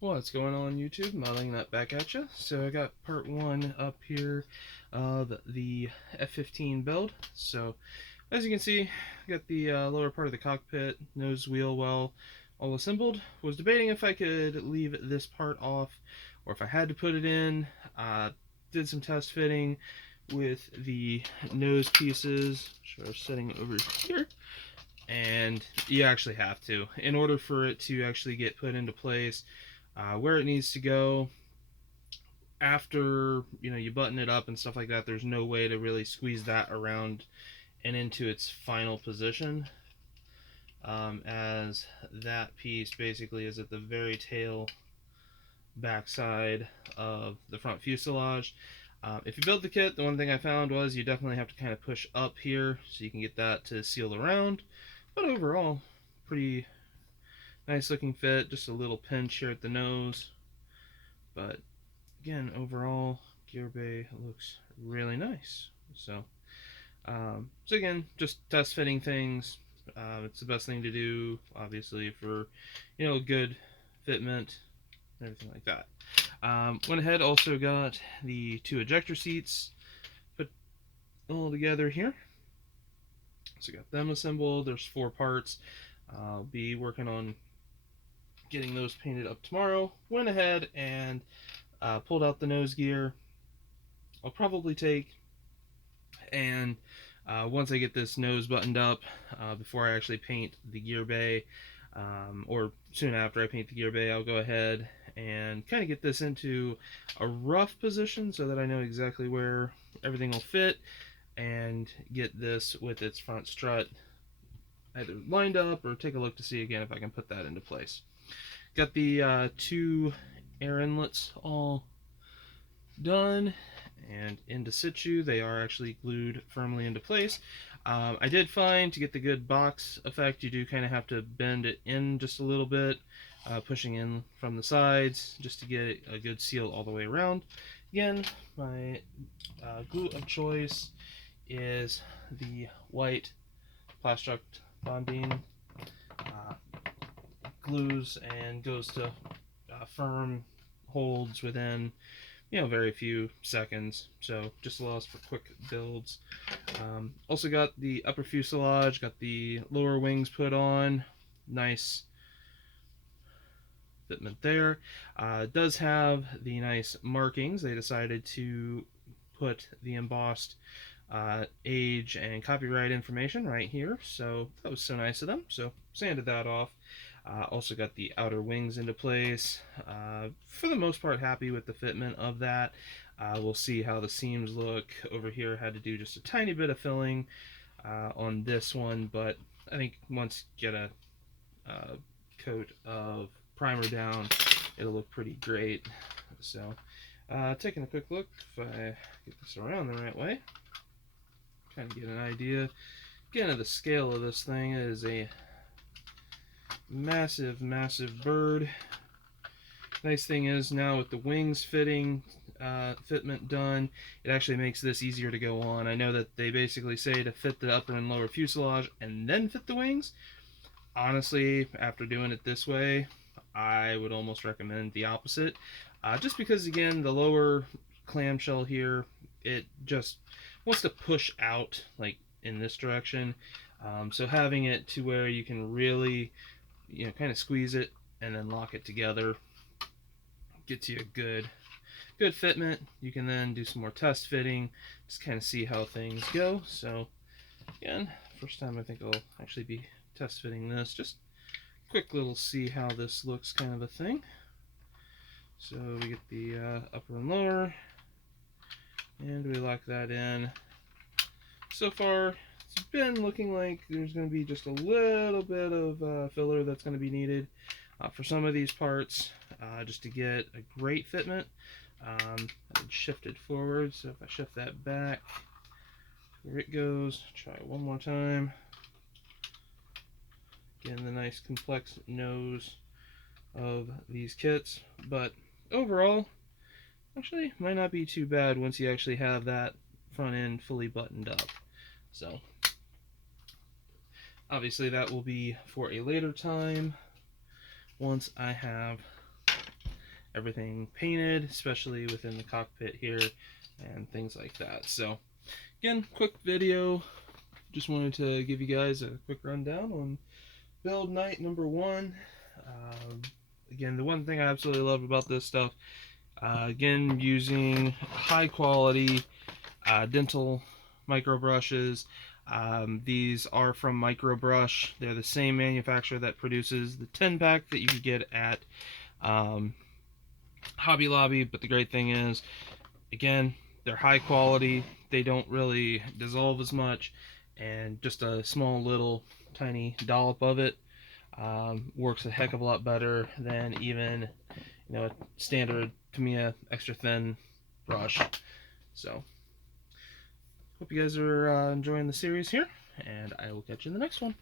What's going on YouTube? Modeling that back at you. So I got part one up here of the F-15 build. So as you can see, I got the lower part of the cockpit, nose wheel well all assembled. Was debating if I could leave this part off or if I had to put it in. Did some test fitting with the nose pieces, which are sitting over here. And you actually have to, in order for it to actually get put into place where it needs to go. After you button it up and stuff like that, there's no way to really squeeze that around and into its final position, as that piece basically is at the very tail backside of the front fuselage. If you build the kit, the one thing I found was you definitely have to kind of push up here so you can get that to seal around, but overall pretty nice looking fit. Just a little pinch here at the nose, but again, overall gear bay looks really nice. So again, just test fitting things. It's the best thing to do, obviously, for good fitment, everything like that. Went ahead, also got the two ejector seats put all together here. So got them assembled. There's 4 parts. I'll be working on getting those painted up tomorrow. Went ahead and pulled out the nose gear. I'll probably take and once I get this nose buttoned up, before I actually paint the gear bay, or soon after I paint the gear bay, I'll go ahead and kind of get this into a rough position so that I know exactly where everything will fit, and get this with its front strut either lined up or take a look to see again if I can put that into place. Got the 2 air inlets all done and into situ. They are actually glued firmly into place. I did find to get the good box effect, you do kind of have to bend it in just a little bit, pushing in from the sides just to get a good seal all the way around. Again, my glue of choice is the white Plastruct Bonding. Glues and goes to firm holds within very few seconds, so just allows for quick builds. Also got the upper fuselage, got the lower wings put on. Nice fitment there. Does have the nice markings. They decided to put the embossed age and copyright information right here, so that was so nice of them. So sanded that off. Also got the outer wings into place. For the most part, happy with the fitment of that. We'll see how the seams look over here. Had to do just a tiny bit of filling on this one, but I think once you get a coat of primer down, it'll look pretty great. So taking a quick look if I get this around the right way, kind of get an idea again of the scale of this thing. It is a massive bird. Nice thing is now with the wings fitment done, it actually makes this easier to go on. I know that they basically say to fit the upper and lower fuselage and then fit the wings. Honestly, after doing it this way, I would almost recommend the opposite, just because again the lower clamshell here, it just wants to push out like in this direction, so having it to where you can really kind of squeeze it and then lock it together gets you a good fitment. You can then do some more test fitting, just kind of see how things go. So again, first time I think I'll actually be test fitting this, just quick little see how this looks kind of a thing. So we get the upper and lower, and we lock that in. So far it's been looking like there's going to be just a little bit of filler that's going to be needed for some of these parts, just to get a great fitment. I shifted forward, so if I shift that back, where it goes, try one more time. Again, the nice complex nose of these kits, but overall, actually might not be too bad once you actually have that front end fully buttoned up. So obviously that will be for a later time once I have everything painted, especially within the cockpit here and things like that. So again, quick video. Just wanted to give you guys a quick rundown on build night number 1. Again, the one thing I absolutely love about this stuff, again, using high quality dental micro brushes. These are from Microbrush. They're the same manufacturer that produces the 10-pack that you can get at Hobby Lobby, but the great thing is, again, they're high quality. They don't really dissolve as much, and just a small little tiny dollop of it works a heck of a lot better than even, a standard Tamiya extra thin brush. So hope you guys are enjoying the series here, and I will catch you in the next one.